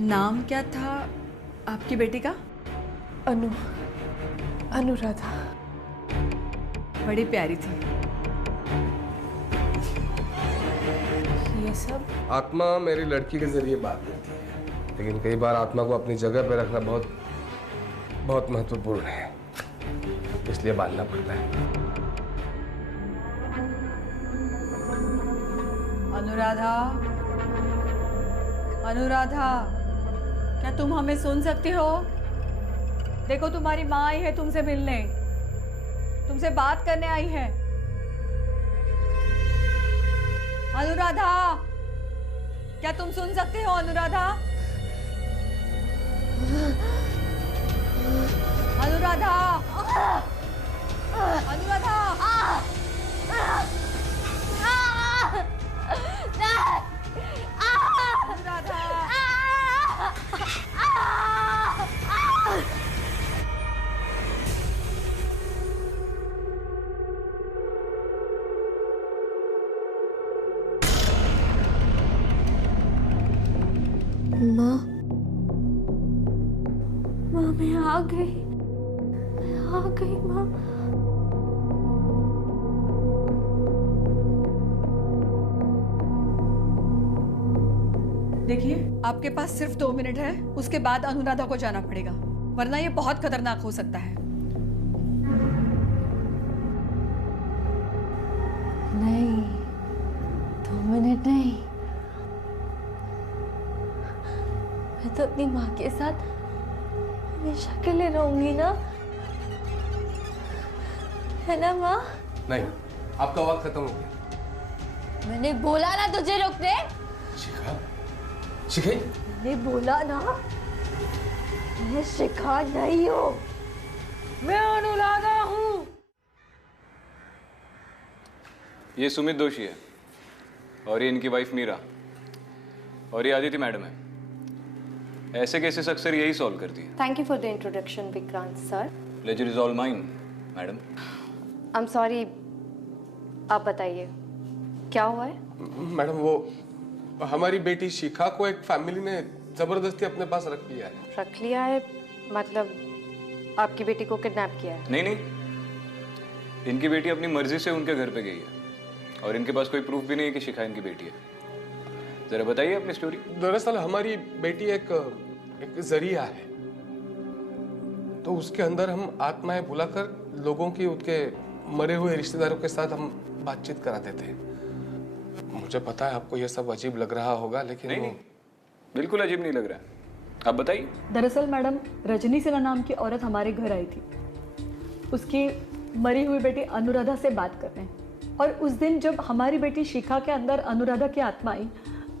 नाम क्या था आपकी बेटी का? अनुराधा। बड़ी प्यारी थी। ये सब आत्मा मेरी लड़की के जरिए बात करती है, लेकिन कई बार आत्मा को अपनी जगह पर रखना बहुत बहुत महत्वपूर्ण है, इसलिए बांधना पड़ता है। अनुराधा, अनुराधा, क्या तुम हमें सुन सकती हो? देखो तुम्हारी माँ आई है तुमसे मिलने, तुमसे बात करने आई है। अनुराधा, क्या तुम सुन सकते हो? अनुराधा, अनुराधा, अनुराधा, माँ, मैं आ गई माँ। देखिए, आपके पास सिर्फ 2 मिनट है, उसके बाद अनुराधा को जाना पड़ेगा, वरना ये बहुत खतरनाक हो सकता है। नहीं, 2 मिनट नहीं। मैं तो अपनी माँ के साथ हमेशा के लिए रहूंगी ना, है ना माँ? नहीं, आपका वक्त खत्म हो गया। मैंने बोला ना तुझे रुकने। शिखा, शिखा, मैंने बोला ना, मैं शिखा नहीं हूँ, मैं अनुराधा हूँ। ये सुमित दोषी है और ये इनकी वाइफ मीरा और ये आदिति मैडम है। ऐसे केसेस अक्सर यही सॉल्व करती है। Thank you for the introduction, Vikrant sir. Pleasure is all mine, madam. I'm sorry, आप बताइए क्या हुआ है? मैडम, वो हमारी बेटी शिखा को एक फैमिली ने जबरदस्ती अपने पास रख लिया है। रख लिया है मतलब आपकी बेटी को किडनैप किया है? नहीं नहीं, इनकी बेटी अपनी मर्जी से उनके घर पे गई है और इनके पास कोई प्रूफ भी नहीं है कि शिखा इनकी बेटी है। जरा बताइए अपनी स्टोरी। दरअसल हमारी बेटी एक जरिया है, तो उसके अंदर हम आत्माएं बुलाकर लोगों की उसके मरे हुए रिश्तेदारों के साथ हम बातचीत कराते थे। मुझे पता है आपको यह सब अजीब लग रहा होगा, लेकिन नहीं, बिल्कुल अजीब नहीं लग रहा है, आप बताइए। दरअसल मैडम, रजनी सिन्हा नाम की औरत हमारे घर आई थी, उसकी मरी हुई बेटी अनुराधा से बात करने, और उस दिन जब हमारी बेटी शिखा के अंदर अनुराधा की आत्मा आई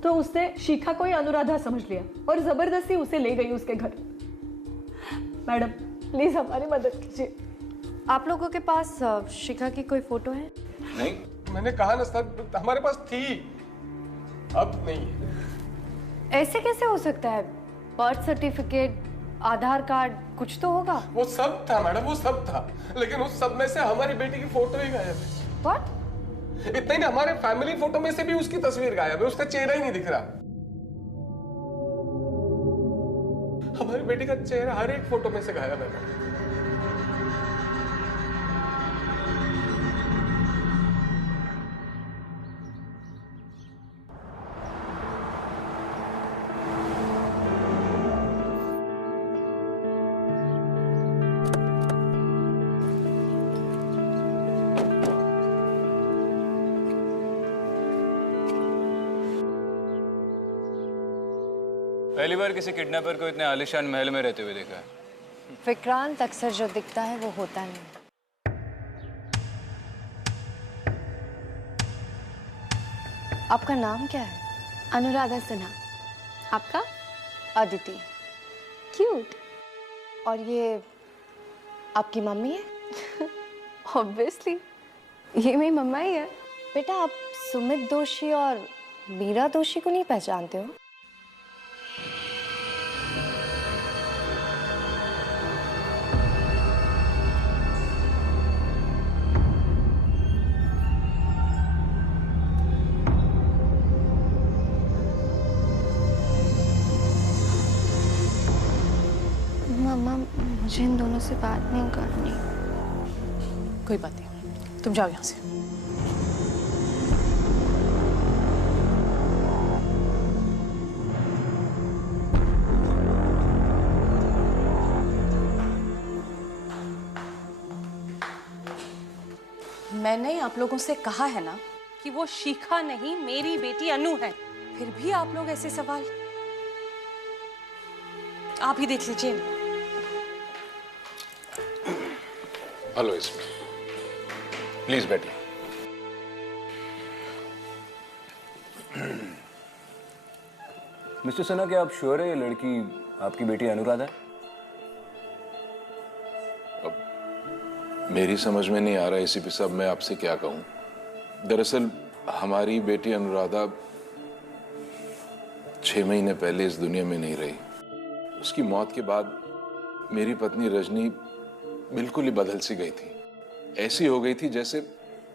तो उसने शिखा को ही अनुराधा समझ लिया और जबरदस्ती उसे ले गई उसके घर। मैडम प्लीज हमारी मदद कीजिए। आप लोगों के पास शिखा की कोई फोटो है? नहीं, मैंने कहा ना सर, हमारे पास थी, अब नहीं है। ऐसे कैसे हो सकता है? बर्थ सर्टिफिकेट, आधार कार्ड, कुछ तो होगा। वो सब था मैडम, वो सब था, लेकिन उस सब में से हमारी बेटी की फोटो ही गायब है। What? इतना ही नहीं, हमारे फैमिली फोटो में से भी उसकी तस्वीर गायब है, उसका चेहरा ही नहीं दिख रहा। हमारी बेटी का चेहरा हर एक फोटो में से गायब है। पहली बार किसी किडनैपर को इतने आलिशान महल में रहते हुए देखा है। विक्रांत, अक्सर जो दिखता है वो होता नहीं। आपका नाम क्या है? अनुराधा सिन्हा। आपका? अदिति। क्यूट। और ये आपकी मम्मी है? ऑब्वियसली, ये मेरी मम्मा ही है। बेटा, आप सुमित दोषी और मीरा दोषी को नहीं पहचानते हो? मम्मा, मुझे इन दोनों से बात नहीं करनी। कोई बात नहीं, तुम जाओ यहाँ से। मैंने आप लोगों से कहा है ना कि वो शिखा नहीं, मेरी बेटी अनु है। फिर भी आप लोग ऐसे सवाल। आप ही देख लीजिए। हेलो इसमें, प्लीज बैठिए। मिस्टर सिन्हा, क्या आप श्योर है ये लड़की आपकी बेटी अनुराधा है? मेरी समझ में नहीं आ रहा एसीपी साहब, मैं आपसे क्या कहूं। दरअसल हमारी बेटी अनुराधा 6 महीने पहले इस दुनिया में नहीं रही। उसकी मौत के बाद मेरी पत्नी रजनी बिल्कुल ही बदल सी गई थी। ऐसी हो गई थी जैसे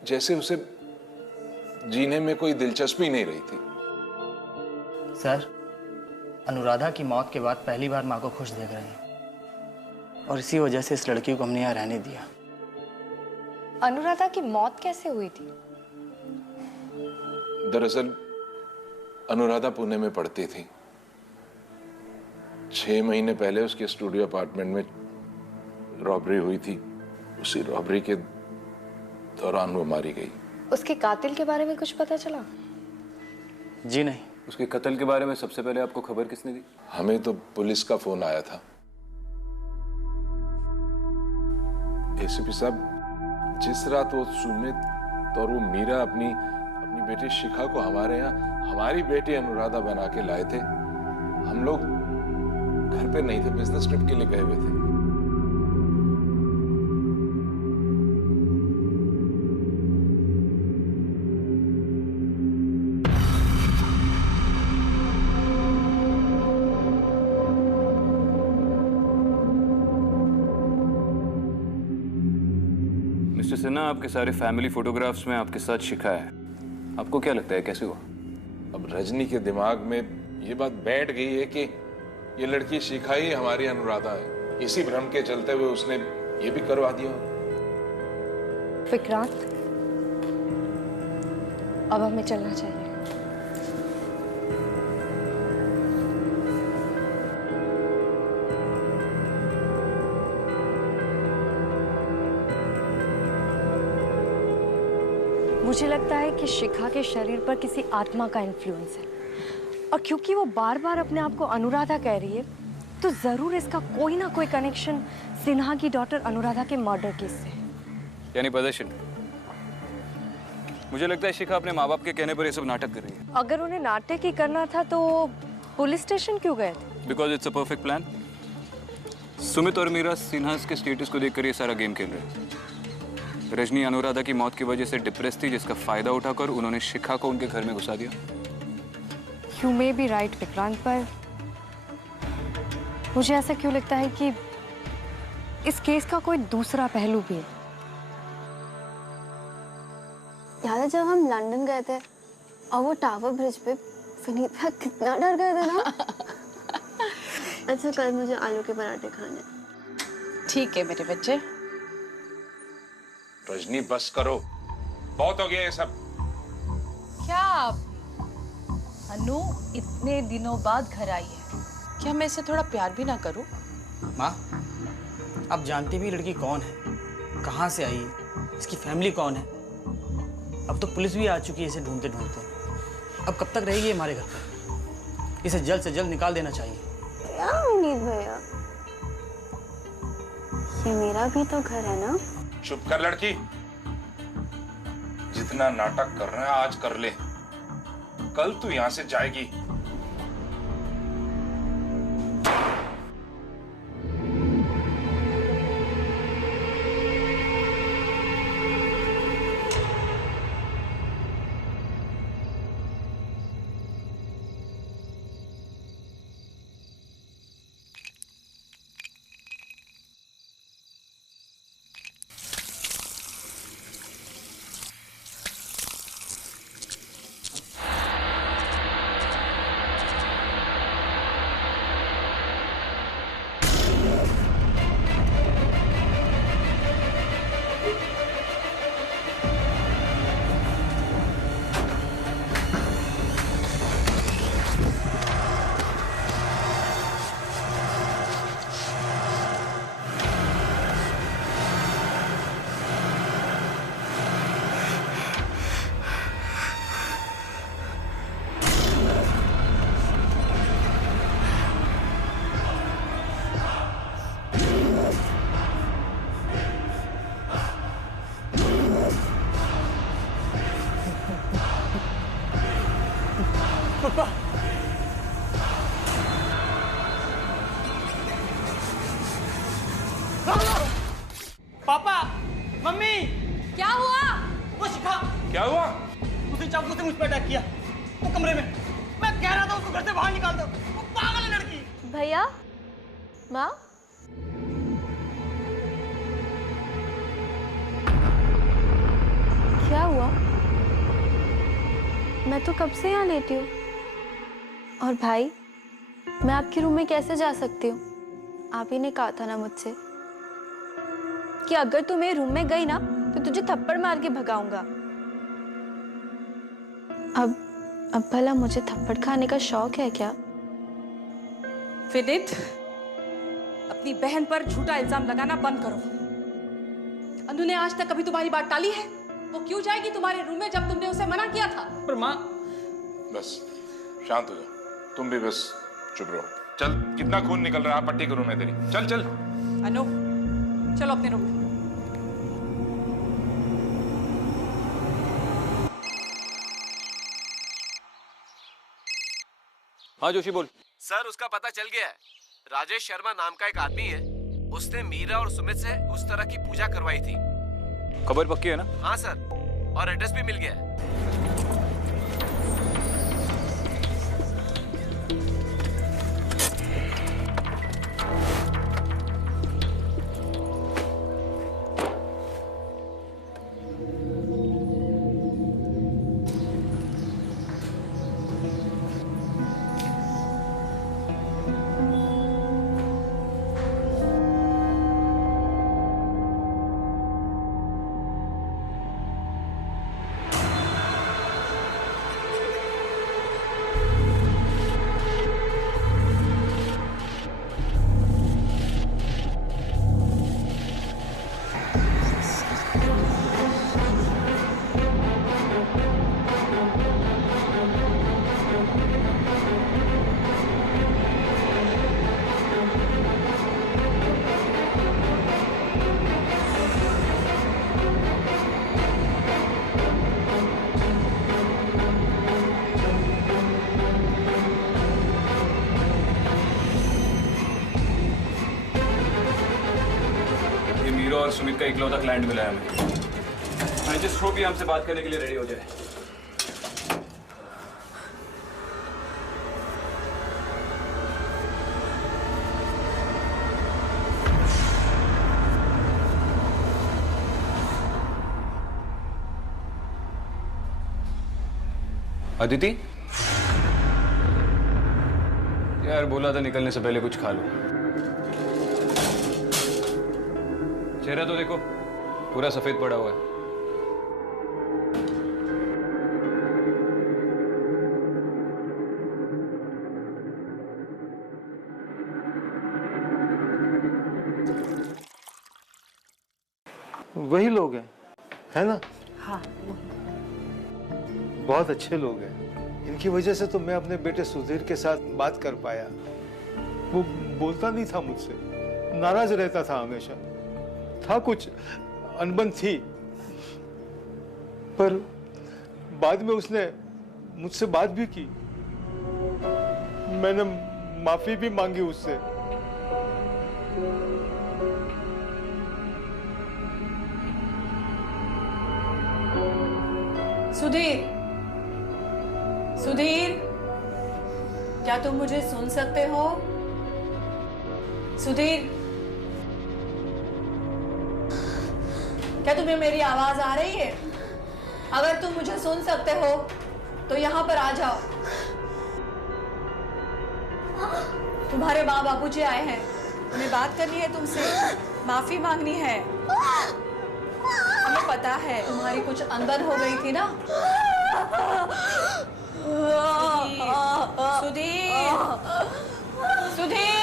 जैसे उसे जीने में कोई दिलचस्पी नहीं रही थी। सर, अनुराधा की मौत के बाद पहली बार माँ को खुश देख रहे हैं और इसी वजह से इस लड़की को हमने यहाँ रहने दिया। अनुराधा की मौत कैसे हुई थी? दरअसल अनुराधा पुणे में पढ़ती थी। 6 महीने पहले उसके स्टूडियो अपार्टमेंट में रॉबरी हुई थी। उसी रॉबरी के दौरान वो मारी गई। उसके कातिल के बारे में कुछ पता चला? जी नहीं। उसके कत्ल के बारे में सबसे पहले आपको खबर किसने दी? हमें तो पुलिस का फोन आया था। एसीपी साहब, जिस रात वो सुमित और वो मीरा अपनी बेटी शिखा को हमारे यहाँ हमारी बेटी अनुराधा बना के लाए थे, हम लोग घर पे नहीं थे, बिजनेस ट्रिप के लिए गए हुए थे। मिस्टर सिन्हा, आपके सारे फैमिली फोटोग्राफ्स में आपके साथ शिखा है। आपको क्या लगता है कैसे हुआ? अब रजनी के दिमाग में ये बात बैठ गई है कि ये लड़की शिखा ही हमारी अनुराधा है। इसी भ्रम के चलते हुए उसने ये भी करवा दिया। विक्रांत, अब हमें चलना चाहिए। मुझे लगता है कि शिखा के शरीर पर किसी आत्मा का इन्फ्लुएंस है, और क्योंकि वो बार बार अपने आप को अनुराधा कह रही है, तो जरूर इसका कोई ना कोई कनेक्शन सिन्हा की डॉटर अनुराधा के मर्डर केस से है। यानी पोजेशन। मुझे लगता है शिखा अपने माँ बाप के कहने पर ये सब नाटक कर रही है। अगर उन्हें नाटक ही करना था तो पुलिस स्टेशन क्यों गए थे? Because it's a perfect plan. Sumit और मीरा सिन्हा के स्टेटस को देखकर ये सारा गेम खेल रहे हैं। रजनी अनुराधा की मौत की वजह से डिप्रेस थी, जिसका फायदा उठाकर उन्होंने शिखा को उनके घर में घुसा दिया। You may be right Vikrant, पर मुझे ऐसा क्यों लगता है कि इस केस का कोई दूसरा पहलू भी है। याद है जब हम लंदन गए थे और वो टावर ब्रिज पे विनीता कितना डर गए थे ना। अच्छा, कल मुझे आलू के पराठे खाने। ठीक है मेरे बच्चे। रजनी बस करो, बहुत हो गया ये सब। क्या अनु इतने दिनों बाद घर आई है, क्या मैं इसे थोड़ा प्यार भी ना करूं? माँ, आप जानती भी लड़की कौन है, कहाँ से आई है, इसकी फैमिली कौन है। अब तो पुलिस भी आ चुकी है इसे ढूंढते ढूंढते। अब कब तक रहेगी हमारे घर पर? इसे जल्द से जल्द निकाल देना चाहिए। क्या उम्मीद भैया, ये मेरा भी तो घर है ना। चुप कर लड़की, जितना नाटक कर रहा है आज कर ले, कल तू यहां से जाएगी। पापा पापा मम्मी क्या हुआ? वो शिखा क्या हुआ? उसे चाकू से मुझ पर अटैक किया वो कमरे में। मैं कह रहा था उसको घर से बाहर निकाल दो, वो पागल है लड़की। भैया, माँ, क्या हुआ? मैं तो कब से यहाँ लेटी हूँ। और भाई, मैं आपके रूम में कैसे जा सकती हूँ? आप ही ने कहा था ना मुझसे कि अगर तू मेरे रूम में गई ना तो तुझे थप्पड़ मार के भगाऊंगा। अब भला मुझे थप्पड़ खाने का शौक है क्या? विनीत, अपनी बहन पर झूठा इल्जाम लगाना बंद करो। अनु ने आज तक कभी तुम्हारी बात टाली है? वो क्यों जाएगी तुम्हारे रूम में जब तुमने उसे मना किया था? पर माँ, बस शांत हो जाओ, तुम भी बस चुप रहो। चल, कितना खून निकल रहा है, पट्टी करूं मैं तेरी। चल चल। अनु, चलो अपने रूम में। हाँ जोशी बोल। सर, उसका पता चल गया है। राजेश शर्मा नाम का एक आदमी है, उसने मीरा और सुमित से उस तरह की पूजा करवाई थी। खबर पक्की है ना? हाँ सर, और एड्रेस भी मिल गया है। और सुमित का इकलौता क्लाइंट मिला है हमें। मैं जस्ट होप ये हमसे बात करने के लिए रेडी हो जाए। अदिति, यार बोला था निकलने से पहले कुछ खा लो। चेहरा तो देखो, पूरा सफेद पड़ा हुआ है। वही लोग हैं, है ना? हाँ, बहुत अच्छे लोग हैं। इनकी वजह से तो मैं अपने बेटे सुधीर के साथ बात कर पाया। वो बोलता नहीं था मुझसे, नाराज रहता था हमेशा। था कुछ अनबन थी, पर बाद में उसने मुझसे बात भी की। मैंने माफी भी मांगी उससे। सुधीर, सुधीर, क्या तुम मुझे सुन सकते हो? सुधीर, क्या तुम्हें मेरी आवाज आ रही है? अगर तुम मुझे सुन सकते हो तो यहाँ पर आ जाओ। तुम्हारे माँ बापूजी आए हैं, उन्हें बात करनी है तुमसे, माफी मांगनी है। हमें पता है तुम्हारी कुछ अनबन हो गई थी ना। सुधीर, सुधीर,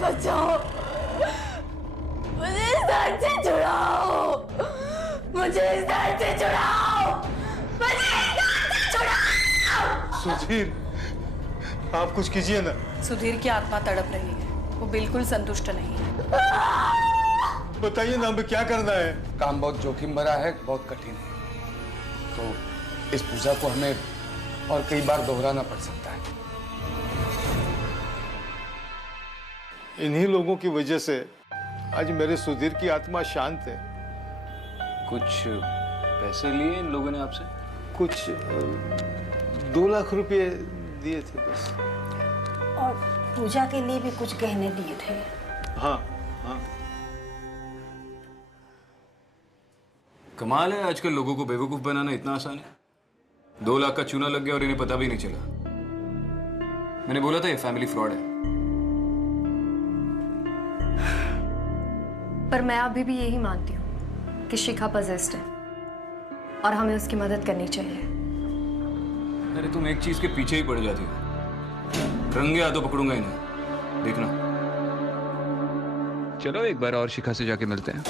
बचाओ, मुझे इस दर्द से छुड़ाओ, मुझे इस दर्द से छुड़ाओ, मुझे इस दर्द से छुड़ाओ। सुधीर, आप कुछ कीजिए ना। सुधीर की आत्मा तड़प रही है, वो बिल्कुल संतुष्ट नहीं है। बताइए ना, हमें क्या करना है? काम बहुत जोखिम भरा है, बहुत कठिन है, तो इस पूजा को हमें और कई बार दोहराना पड़ सकता है। इन्हीं लोगों की वजह से आज मेरे सुधीर की आत्मा शांत है। कुछ पैसे लिए इन लोगों ने आपसे? कुछ 2 लाख रुपए दिए थे बस। और पूजा के लिए भी कुछ गहने दिए थे। हाँ हाँ। कमाल है, आजकल लोगों को बेवकूफ बनाना इतना आसान है। 2 लाख का चूना लग गया और इन्हें पता भी नहीं चला। मैंने बोला था ये फैमिली फ्रॉड है। पर मैं अभी भी यही मानती हूँ कि शिखा पजेस्ड है और हमें उसकी मदद करनी चाहिए। अरे तुम एक चीज के पीछे ही पड़ जाती हो। रंगे हाथों पकड़ूंगा इन्हें, देखना। चलो एक बार और शिखा से जाके मिलते हैं।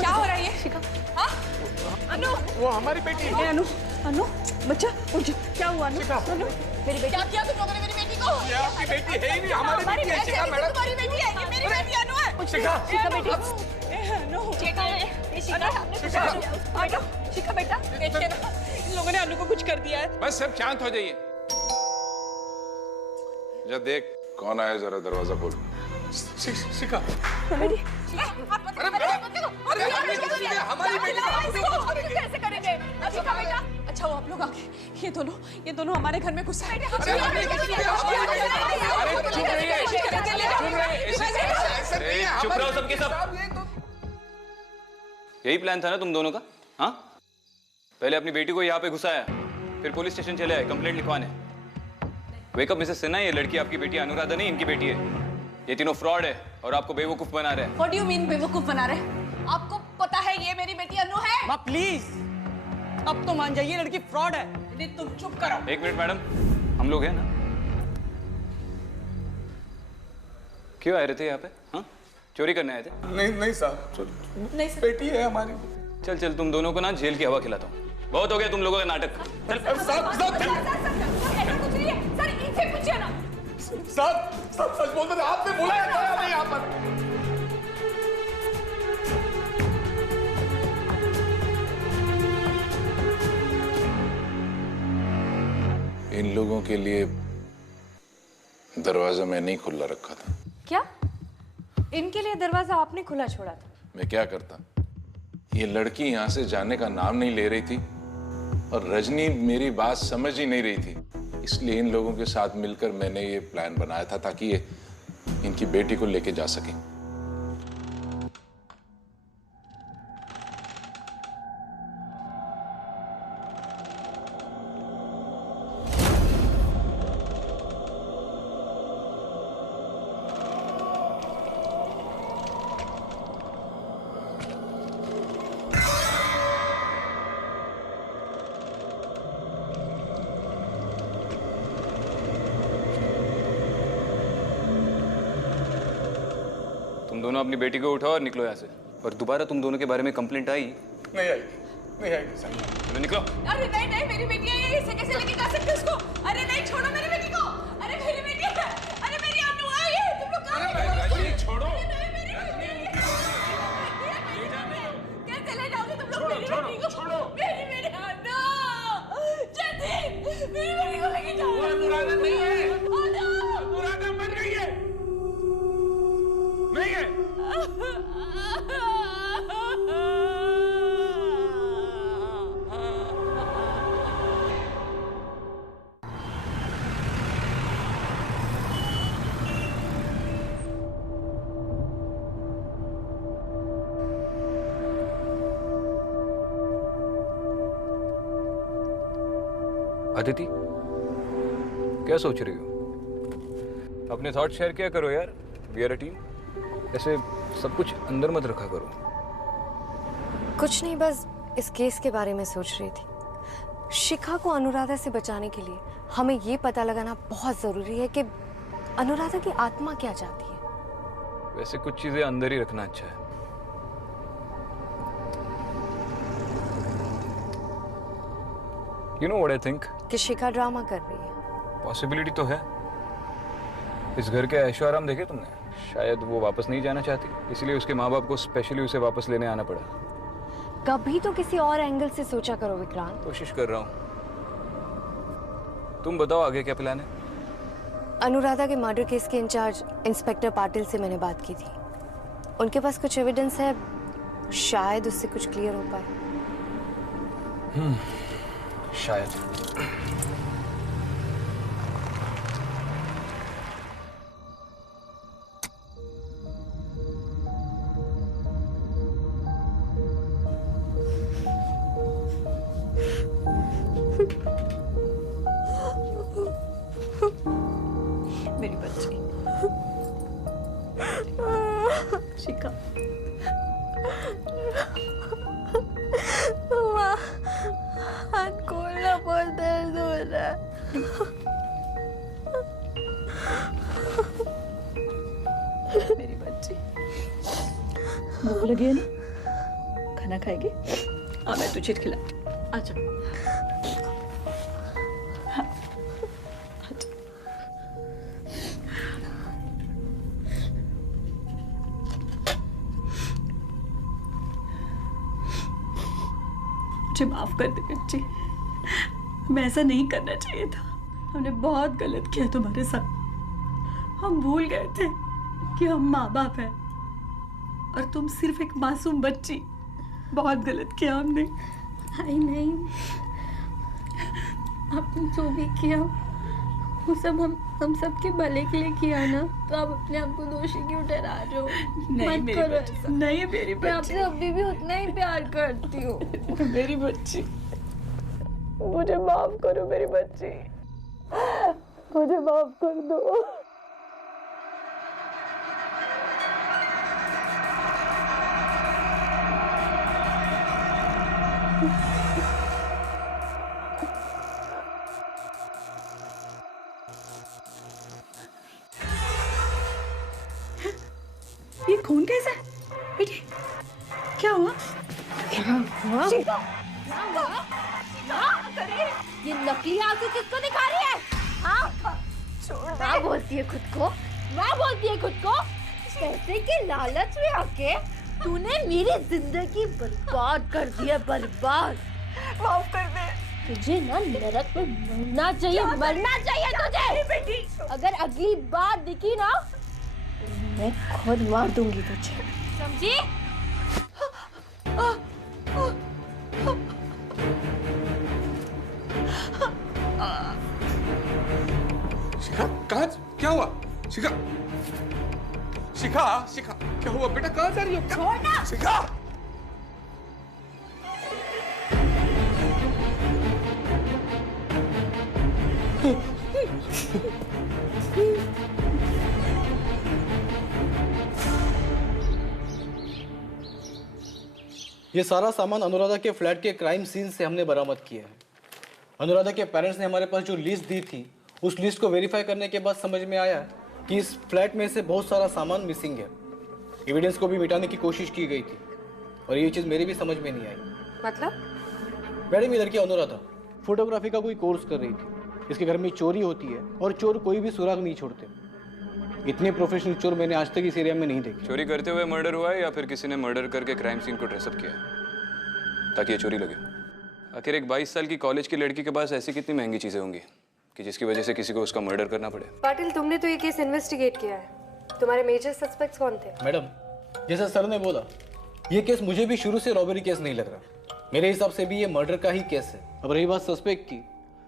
क्या हो रहा है ये? शिखा, हाँ? अनु, वो हमारी बेटी है। अनु, अनु, बच्चा, उठ जा। क्या हुआ अनु? अनु, मेरी बेटी। क्या किया तुम लोगों ने मेरी बेटी को? ये आपकी बेटी है ही नहीं, हमारी बेटी है। शिखा मैडम, तुम्हारी बेटी है, ये मेरी बेटी अनु है। शिखा, शिखा बेटी, अनु, शिखा है, शिखा, शिखा बेटा, देखिए ना, इन लोगों ने अनु को कुछ कर दिया है। बस सब शांत हो जाइए। जा देख कौन आया, जरा दरवाजा खोल। शिखा, बेटी, हमारी बेटी कैसे करेंगे? शिखा बेटा, अच्छा वो आप लोग आगे, ये दोनों हमारे घर में घुस आए। चुप रहो सबके सब। यही प्लान था ना तुम दोनों का? हाँ, पहले अपनी बेटी को यहाँ पे घुसाया, फिर पुलिस स्टेशन चले आए कंप्लेंट लिखवाने। वेकअप मिसेस सिन्हा, ये लड़की आपकी बेटी अनुराधा नहीं, इनकी बेटी है। ये तीनों फ्रॉड है और आपको बेवकूफ बना रहे हैं। What do you mean बेवकूफ बना रहे? आपको पता है ये मेरी बेटी अनु है? माँ प्लीज, अब तो मान जाइए, लड़की फ्रॉड है। नहीं, तुम चुप करो। 1 मिनट मैडम, हम लोग हैं ना? क्यों आए रहे थे यहाँ पे? हाँ, चोरी करने आए थे? नहीं साहब, नहीं सर, बेटी है हमारी। चल तुम दोनों को ना जेल की हवा खिलाता हूँ। बहुत हो गया तुम लोगों का नाटक। सर इनसे पूछिए ना। सब सच बोलते थे, आपने बुलाया था नहीं यहाँ पर। इन लोगों के लिए दरवाजा मैंने ही खुला रखा था। क्या? इनके लिए दरवाजा आपने खुला छोड़ा था? मैं क्या करता, ये लड़की यहाँ से जाने का नाम नहीं ले रही थी और रजनी मेरी बात समझ ही नहीं रही थी, इसलिए इन लोगों के साथ मिलकर मैंने ये प्लान बनाया था ताकि ये इनकी बेटी को लेके जा सके। तुम दोनों अपनी बेटी को उठाओ और निकलो यहाँ से। और दोबारा तुम दोनों के बारे में कंप्लेंट आई? नहीं आई सर। चलो निकलो। अरे नहीं, मेरी बेटी है ये, इसे कैसे लेके जा सकते उसको? अरे नहीं, छोड़ो मेरी बेटी को। अरे मेरी बेटी है, अरे मेरी अनु आई है, तुम लोग कहाँ हैं? छोड़ो। कैसे ले जाओगे तुम लोग मेरी बेटी को? छोड़ो। मेरी बेटी अनु, जतिन, मेरी बेटी को लेके जाओ। वो अनुराधा नहीं है। अनु, अनुराधा मर गई है। अदिति, क्या सोच रही हो? अपने थॉट शेयर किया करो यार, वी आर अ टीम। ऐसे सब कुछ अंदर मत रखा करो। कुछ नहीं, बस इस केस के बारे में सोच रही थी। शिखा को अनुराधा से बचाने के लिए हमें ये पता लगाना बहुत जरूरी है कि अनुराधा की आत्मा क्या चाहती है। वैसे कुछ चीजें अंदर ही रखना अच्छा है। You know what I think? कि शिखा ड्रामा कर रही है। पॉसिबिलिटी तो है। इस घर के ऐशो आराम देखे तुमने? शायद वो वापस नहीं जाना चाहती, इसलिए उसके माँ बाप को स्पेशली उसे वापस लेने आना पड़ा। कभी तो किसी और एंगल से सोचा करो विक्रांत। कोशिश कर रहा हूँ। तुम बताओ आगे क्या प्लान है? अनुराधा के मर्डर केस के इंचार्ज इंस्पेक्टर पाटिल से मैंने बात की थी। उनके पास कुछ एविडेंस है, शायद उससे कुछ क्लियर हो पाए। शायद। मेरी बच्ची शिखा, हाथ खोलना, बहुत दर्द हो रहा है। मेरी बच्ची, भूख लगी है ना? खाना खाएगी? आ मैं तुझे खिला। आजा। हाँ, आजा। मुझे माफ कर दे बच्ची, मैं ऐसा नहीं करना चाहिए था। हमने बहुत गलत किया तुम्हारे साथ। हम भूल गए थे कि हम माँ बाप हैं और तुम सिर्फ एक मासूम बच्ची। बहुत गलत किया हमने। आई नहीं, आपने जो भी किया वो सब हम सबके भले के लिए किया ना, तो आप अपने आप को दोषी क्यों ठहरा रहे हो? नहीं मेरी बच्ची, नहीं मेरी मैं बच्ची, आपसे अभी भी उतना ही प्यार करती हूँ। मेरी बच्ची, मुझे माफ करो मेरी बच्ची, मुझे माफ कर दो। ये खून कैसा है बेटी? क्या हुआ? ये नकली आंसू किसको दिखा रही है? हाँ? माँ बोलती है खुद को, माँ बोलती है खुद को। पैसे के लालच में आके तूने मेरी जिंदगी बर्बाद कर दी है, बर्बाद। माफ कर दे। तुझे ना नरक में मरना चाहिए, मरना चाहिए तुझे। बेटी, अगर अगली बार दिखी ना, मैं खुद मार दूंगी तुझे, समझी? शिखा, कहाँ? क्या हुआ? शिखा, शिखा, शिखा, क्या हुआ बेटा? कहाँ जा रही हो? छोड़ना। शिखा, ये सारा सामान अनुराधा के फ्लैट के क्राइम सीन से हमने बरामद किया है। अनुराधा के पेरेंट्स ने हमारे पास जो लिस्ट दी थी, उस लिस्ट को वेरीफाई करने के बाद समझ में आया कि इस फ्लैट में से बहुत सारा सामान मिसिंग है। एविडेंस को भी मिटाने की कोशिश की गई थी और ये चीज़ मेरी भी समझ में नहीं आई। मतलब? मैडम, ये लड़की अनुराधा फोटोग्राफी का कोई कोर्स कर रही थी। इसके घर में चोरी होती है और चोर कोई भी सुराग नहीं छोड़ते। इतने प्रोफेशनल चोर मैंने आज तक इस एरिया में नहीं देखे। चोरी करते हुए मर्डर हुआ है या फिर किसी ने मर्डर करके क्राइम सीन को ड्रेसअप किया ताकि ये चोरी लगे? आखिर एक 22 साल की कॉलेज की लड़की के पास ऐसी कितनी महंगी चीजें होंगी कि जिसकी वजह से किसी को उसका मर्डर करना पड़े? पाटिल, तुमने तो ये केस इन्वेस्टिगेट किया है, तुम्हारे मेजर सस्पेक्ट्स कौन थे? मैडम, जैसा सर ने बोला, ये केस मुझे भी शुरू से रॉबरी केस नहीं लग रहा। मेरे हिसाब से भी ये मर्डर का ही केस है। अब रही बात सस्पेक्ट की,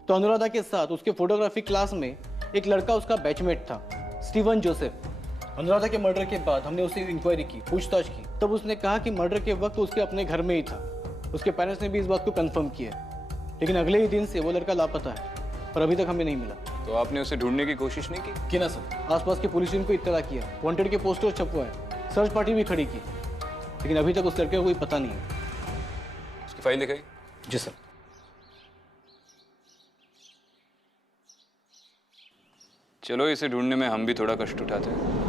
तो अनुराधा के साथ उसके फोटोग्राफी क्लास में एक लड़का उसका बैचमेट था, स्टीवन जोसेफ। अनुराधा के मर्डर के बाद हमने उससे इंक्वायरी की, पूछताछ की, तब उसने कहा कि मर्डर के वक्त उसके अपने घर में ही था। उसके पेरेंट्स ने भी इस बात को कंफर्म किया, लेकिन अगले ही दिन से वो लड़का लापता है। पर अभी तक हमें नहीं मिला। तो आपने उसे ढूंढने की कोशिश नहीं की? कि ना सर, आसपास की पुलिस टीम को इत्तला किया, वांटेड के पोस्टर छपवाए, सर्च पार्टी भी खड़ी की, लेकिन अभी तक उस लड़के का कोई पता नहीं है। उसकी फाइल दिखाई? जी सर। चलो, इसे ढूंढने में हम भी थोड़ा कष्ट उठाते हैं।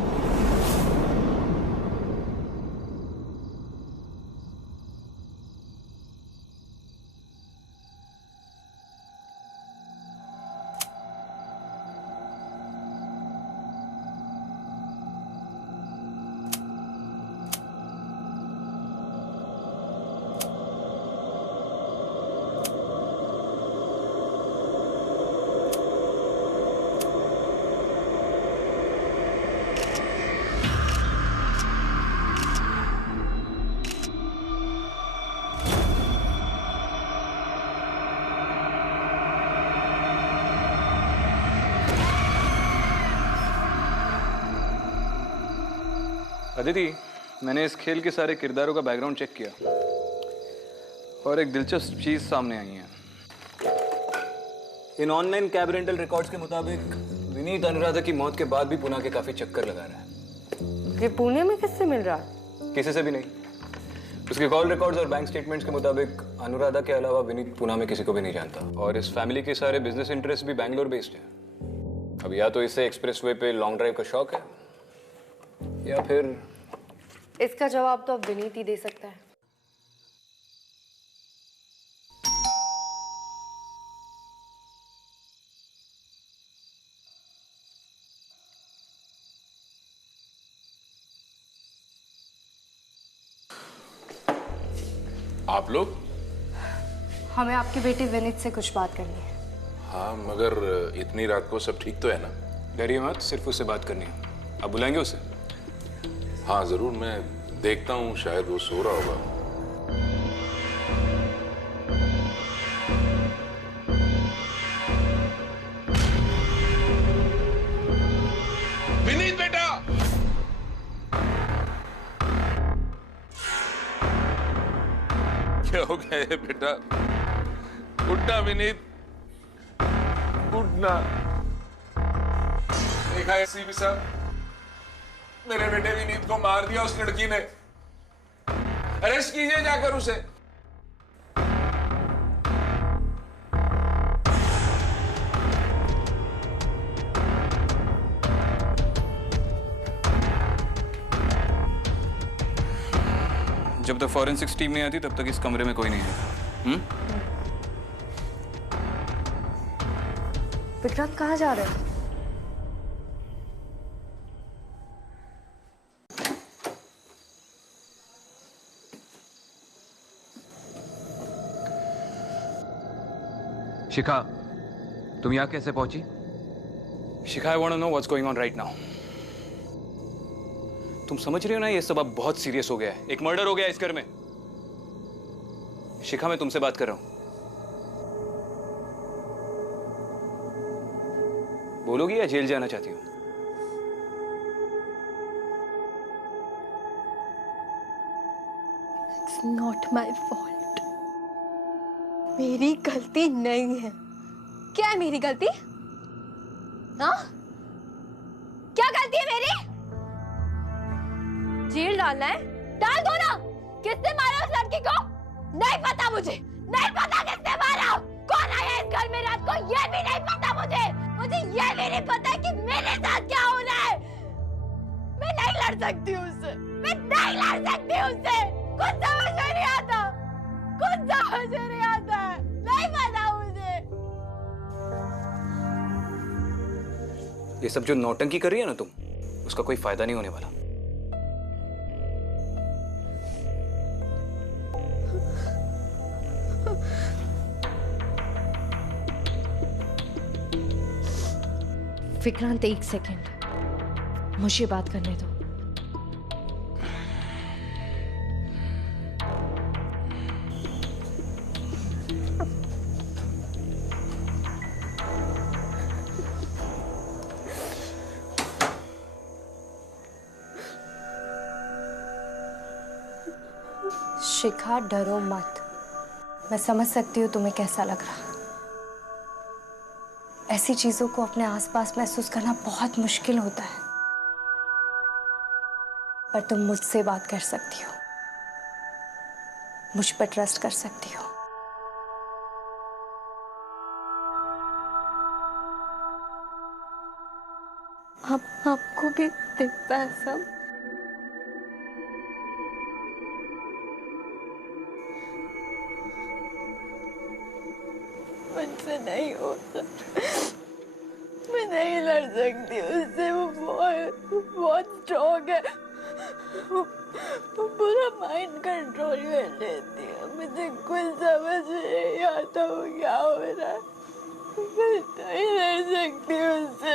अदिति, मैंने इस खेल के सारे किरदारों का बैकग्राउंड चेक किया और एक दिलचस्प चीज सामने आई है। इन ऑनलाइन कैब रेंटल रिकॉर्ड्स के मुताबिक विनीत अनुराधा की मौत के बाद भी पुणे के काफी चक्कर लगा रहा है। ये पुणे में किससे मिल रहा है? किसी से भी नहीं। उसके कॉल रिकॉर्ड्स और बैंक स्टेटमेंट्स के मुताबिक अनुराधा के अलावा विनीत पुणे में किसी को भी नहीं जानता और इस फैमिली के सारे बिजनेस इंटरेस्ट भी बैंगलोर बेस्ड है। अब या तो इसे एक्सप्रेसवे पे लॉन्ग ड्राइव का शौक है या फिर इसका जवाब तो अब विनीत ही दे सकता है। आप लोग? हमें आपके बेटे विनीत से कुछ बात करनी है। हाँ, मगर इतनी रात को सब ठीक तो है ना? डरिए मत, सिर्फ उससे बात करनी है। आप बुलाएंगे उसे? हाँ जरूर, मैं देखता हूँ, शायद वो सो रहा होगा। विनीत बेटा! क्या हो गया है बेटा? उठना विनीत, उठना। देखा है सीपी साहब, मेरे बेटे विनीत को मार दिया उस लड़की ने। अरेस्ट कीजिए जाकर उसे। जब तक फॉरेंसिक्स टीम नहीं आती तब तक इस कमरे में कोई नहीं है। विक्रांत कहाँ जा रहे हैं? शिखा, तुम यहाँ कैसे पहुंची? Shikha, I want to know what's going on right now. तुम समझ रहे हो ना, ये सब अब बहुत सीरियस हो गया है। एक मर्डर हो गया इस घर में। शिखा, मैं तुमसे बात कर रहा हूं। बोलोगी या जेल जाना चाहती हो? It's not my fault. मेरी गलती नहीं है। क्या है मेरी गलती? हाँ? क्या गलती है मेरी? जेल डालना है? डाल दो ना। किसने मारा उस लड़की को? नहीं पता मुझे। नहीं पता किसने मारा। कौन आया इस घर में रात को? ये भी नहीं पता मुझे। मुझे ये भी नहीं पता कि मेरे साथ क्या होना है। मैं नहीं लड़ सकती उससे। मैं नहीं लड़ सकती उससे। कुछ समझ में नहीं आता। कुछ समझ में नहीं आता। नहीं पता मुझे। ये सब जो नौटंकी कर रही है ना तुम, उसका कोई फायदा नहीं होने वाला। विक्रांत, एक सेकंड, मुझे बात करने दो। शिखा, डरो मत। मैं समझ सकती हूँ तुम्हें कैसा लग रहा। ऐसी चीजों को अपने आसपास महसूस करना बहुत मुश्किल होता है, पर तुम मुझसे बात कर सकती हो, मुझ पर ट्रस्ट कर सकती हो। आपको भी दिखता है सब? मुझसे नहीं होता, मैं नहीं लड़ सकती उससे, वो बहुत स्ट्रॉन्ग है, वो पूरा माइंड कंट्रोल कर लेती है। मुझे कुछ समझ नहीं आता वो क्या हो रहा है, मैं नहीं लड़ सकती उससे,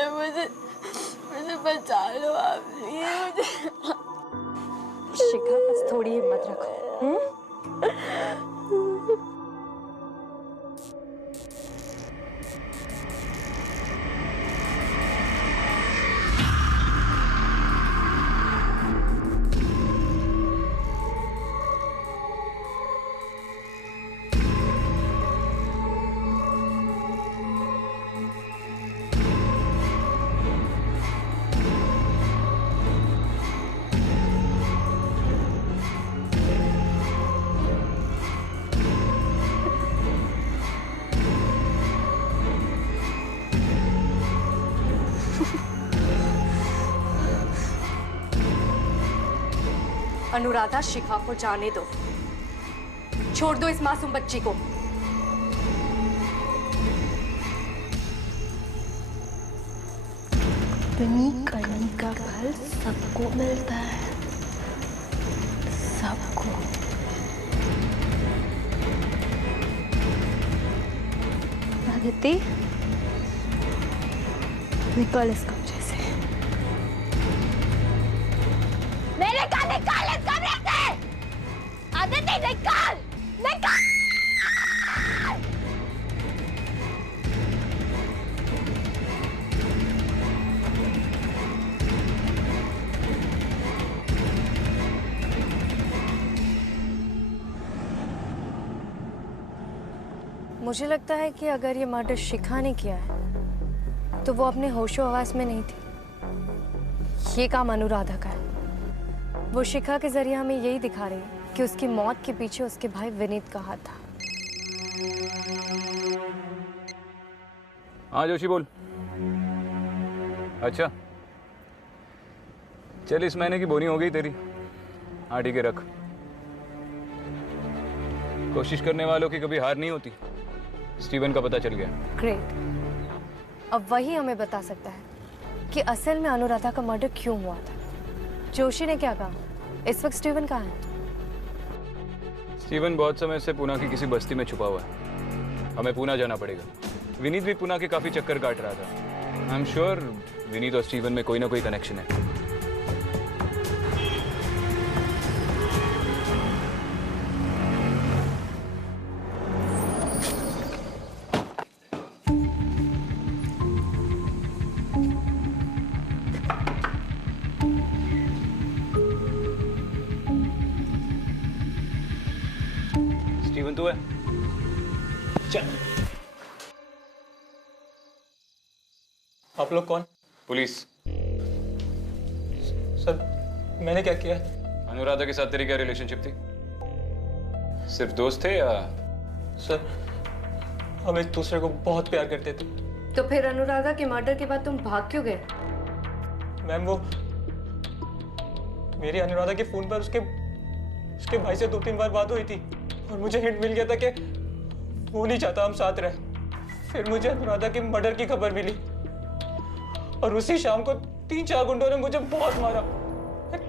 मुझे बचा लो आप, मुझे। शिखा, बस थोड़ी हिम्मत रखो। अनुराधा, शिखा को जाने दो, छोड़ दो इस मासूम बच्ची को। अपनी करनी का फल सबको मिलता है, सबको। आदिति, निकल इस कमरे से। मेरे का निकाल इस कमरे से! आदिति, निकाल! निकाल! मुझे लगता है कि अगर ये मर्डर शिखा ने किया है तो वो अपने होशो हवास में नहीं थी। ये काम अनुराधा का है। वो शिखा के जरिए हमें यही दिखा रही है कि उसकी मौत के पीछे उसके भाई विनीत का हाथ था। हाँ जोशी बोल। अच्छा चल, इस महीने की बोनी हो गई तेरी। हाँ ठीक है, रख। कोशिश करने वालों की कभी हार नहीं होती। स्टीवन का पता चल गया। ग्रेट। अब वही हमें बता सकता है कि असल में अनुराधा का मर्डर क्यों हुआ था। जोशी ने क्या कहा? इस वक्त स्टीवन कहाँ है? स्टीवन बहुत समय से पुणे की किसी बस्ती में छुपा हुआ है। हमें पुणे जाना पड़ेगा। विनीत भी पुणे के काफी चक्कर काट रहा था। आई एम श्योर विनीत और स्टीवन में कोई ना कोई कनेक्शन है। स्टीवन तू है? चल। आप लोग कौन? पुलिस। सर मैंने क्या किया? अनुराधा के साथ तेरी क्या रिलेशनशिप थी? सिर्फ दोस्त थे या? सर हम एक दूसरे को बहुत प्यार करते थे। तो फिर अनुराधा के मर्डर के बाद तुम भाग क्यों गए? मैम वो मेरी अनुराधा के फोन पर उसके भाई से 2-3 बार बात हुई थी और मुझे हिंट मिल गया था कि वो नहीं चाहता हम साथ रहे। फिर मुझे अनुराधा के मर्डर की खबर मिली और उसी शाम को 3-4 गुंडों ने मुझे बहुत मारा।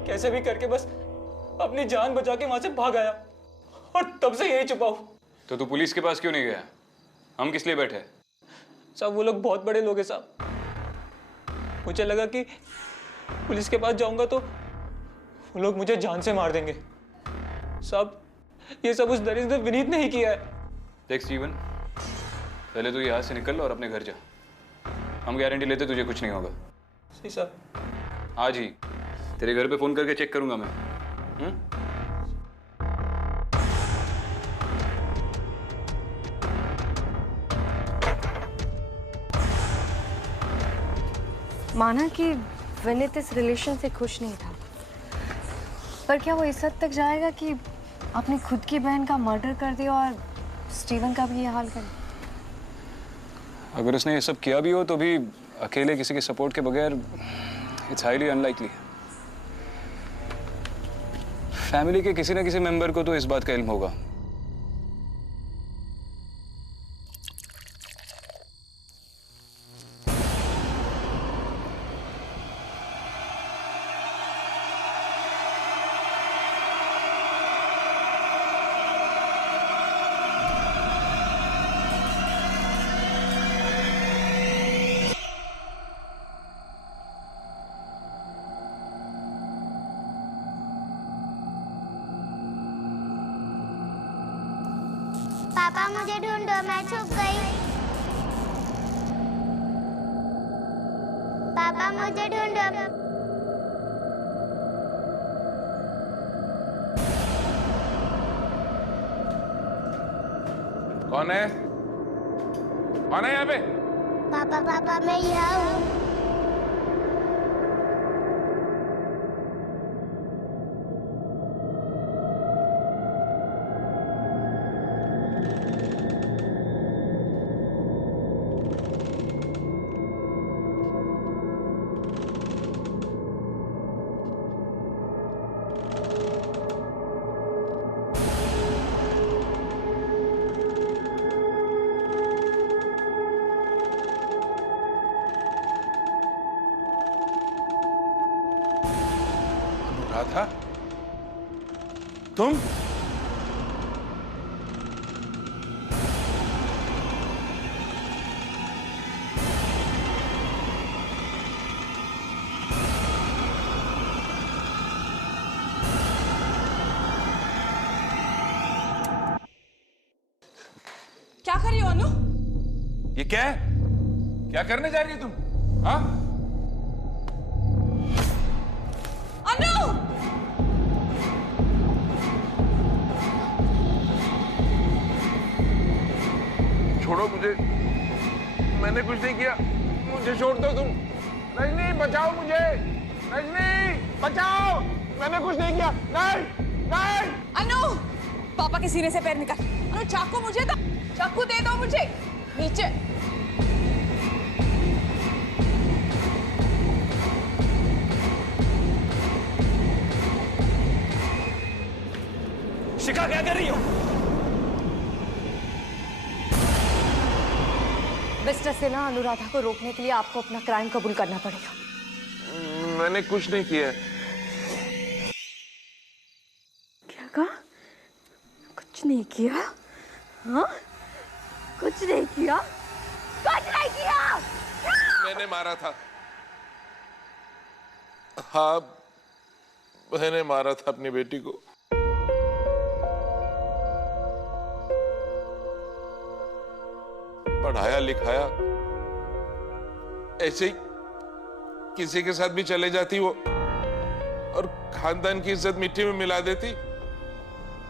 कैसे भी करके बस अपनी जान बचा के वहां से भाग आया और तब से यही छुपा हूं। तो तू पुलिस के पास क्यों नहीं गया? हम किस लिए बैठे? साहब वो लोग बहुत बड़े लोग हैं साहब। मुझे लगा कि पुलिस के पास जाऊंगा तो वो लोग मुझे जान से मार देंगे। साहब ये सब उस दरिंदे विनीत ने ही किया है। देख स्टीवन, पहले तू यहाँ से निकल और अपने घर जा। हम गारंटी लेते तुझे कुछ नहीं होगा। सही साहब। आज ही तेरे घर पे फोन करके चेक करूंगा मैं। माना कि विनीत इस रिलेशन से खुश नहीं था, पर क्या वो इस हद तक जाएगा कि अपनी खुद की बहन का मर्डर कर दिया और स्टीवन का भी ये हाल करे? अगर उसने ये सब किया भी हो तो भी अकेले किसी के सपोर्ट के बगैर इट्स हाईली अनलाइकली। फैमिली के किसी ना किसी मेंबर को तो इस बात का इल्म होगा। पापा मुझे ढूंढो, मैं छुप गई। पापा मुझे ढूंढो। कौन है? कौन है यहाँ पे? पापा पापा मैं यहाँ हूँ। था तुम? क्या कर रही हो अनु? ये क्या है? क्या करने जा रही है तुम? हाँ? अनु! छोड़ो मुझे, मैंने कुछ नहीं किया, मुझे छोड़ दो तुम। रजनी बचाओ मुझे, रजनी बचाओ, मैंने कुछ नहीं किया। नहीं नहीं। अनु, पापा के सीने से पैर निकाल। अनु चाकू मुझे दो, चाकू दे दो मुझे। नीचे। शिखा क्या कर रही हो? मिस्टर सिन्हा, अनुराधा को रोकने के लिए आपको अपना क्राइम कबूल करना पड़ेगा। मैंने कुछ नहीं किया। क्या कहा? कुछ नहीं किया? हाँ? कुछ नहीं किया? कुछ नहीं किया? मैंने मारा था। हाँ, मैंने मारा था अपनी बेटी को। पढ़ाया लिखाया, ऐसे ही किसी के साथ भी चले जाती वो और खानदान की इज्जत मिट्टी में मिला देती,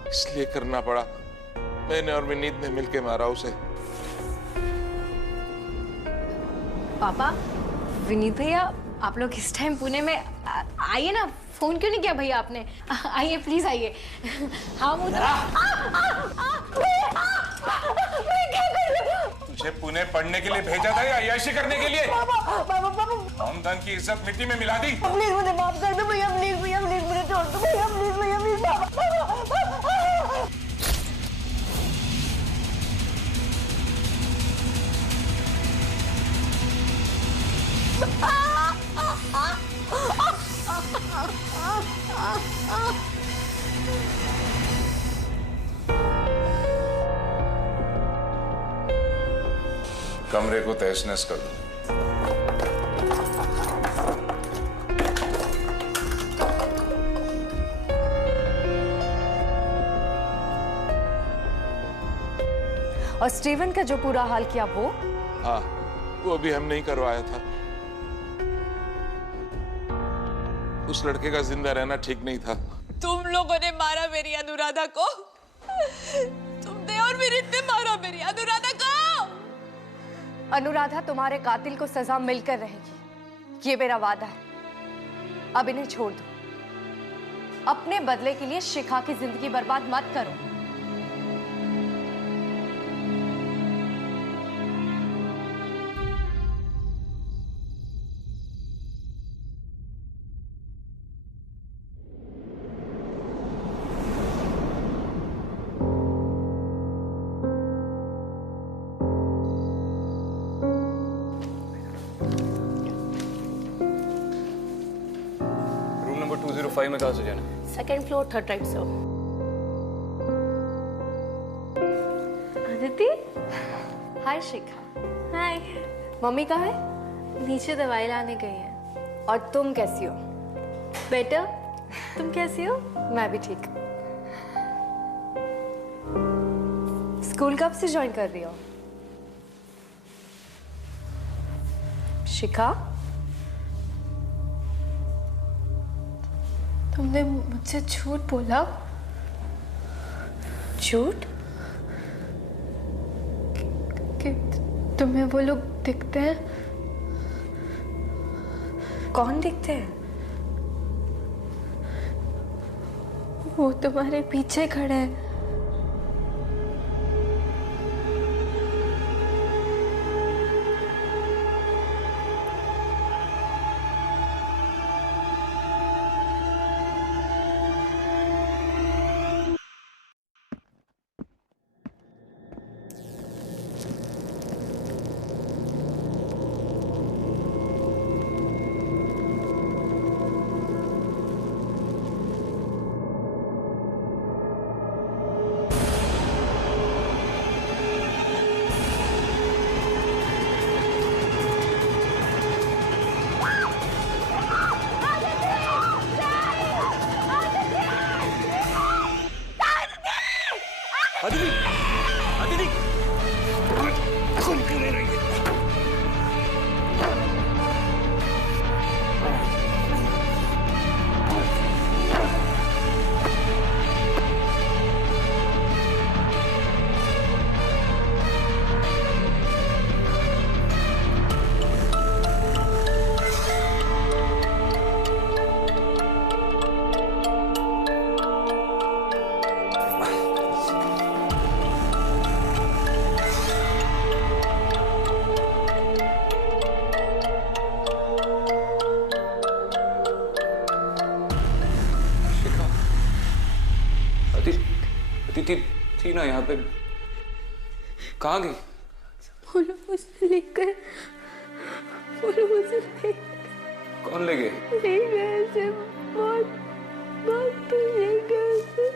इसलिए करना पड़ा। मैंने और विनीत ने मिलके मारा उसे। पापा, विनीत भैया, आप लोग इस टाइम पुणे में आइए ना। फोन क्यों नहीं किया भैया आपने? आइए प्लीज आइए। हाँ तुझे पुणे पढ़ने के लिए भेजा था या अय्याशी करने के लिए? खानदान की इज्जत मिट्टी में मिला दी। प्लीज मुझे माफ कर दो भैया, प्लीज भैया, प्लीज मुझे छोड़ दो भैया, प्लीज भैया, प्लीज कमरे को तहस-नहस कर दो। और स्टीवन का जो पूरा हाल किया वो? हाँ, वो भी हम नहीं करवाया था। उस लड़के का जिंदा रहना ठीक नहीं था। तुम लोगों ने मारा मेरी अनुराधा को। तुमने और विनीत ने मारा मेरी अनुराधा को। अनुराधा, तुम्हारे कातिल को सजा मिलकर रहेगी, ये मेरा वादा है, अब इन्हें छोड़ दो। अपने बदले के लिए शिखा की जिंदगी बर्बाद मत करो। रूम नंबर 205 में कहाँ से जाना है? Second floor, third right sir. Aditi, hi Shikha. Hi. Mummy कहाँ है? नीचे दवाई लाने गई है। और तुम कैसी हो? बेटर, तुम कैसी हो? मैं भी ठीक। स्कूल कब से ज्वाइन कर रही हो? शिखा, तुमने मुझसे झूठ बोला। झूठ? कि तुम्हें वो लोग दिखते हैं? कौन दिखते हैं? वो तुम्हारे पीछे खड़े हैं। अदिति, अदिति, कौन क्यों नहीं रही है? अदिति थी ना यहाँ पे, कहाँ गई? वो लोग मुझसे लेकर, वो लोग मुझसे ले कौन ले गए? गए ऐसे, बहुत बहुत ले गए ऐसे।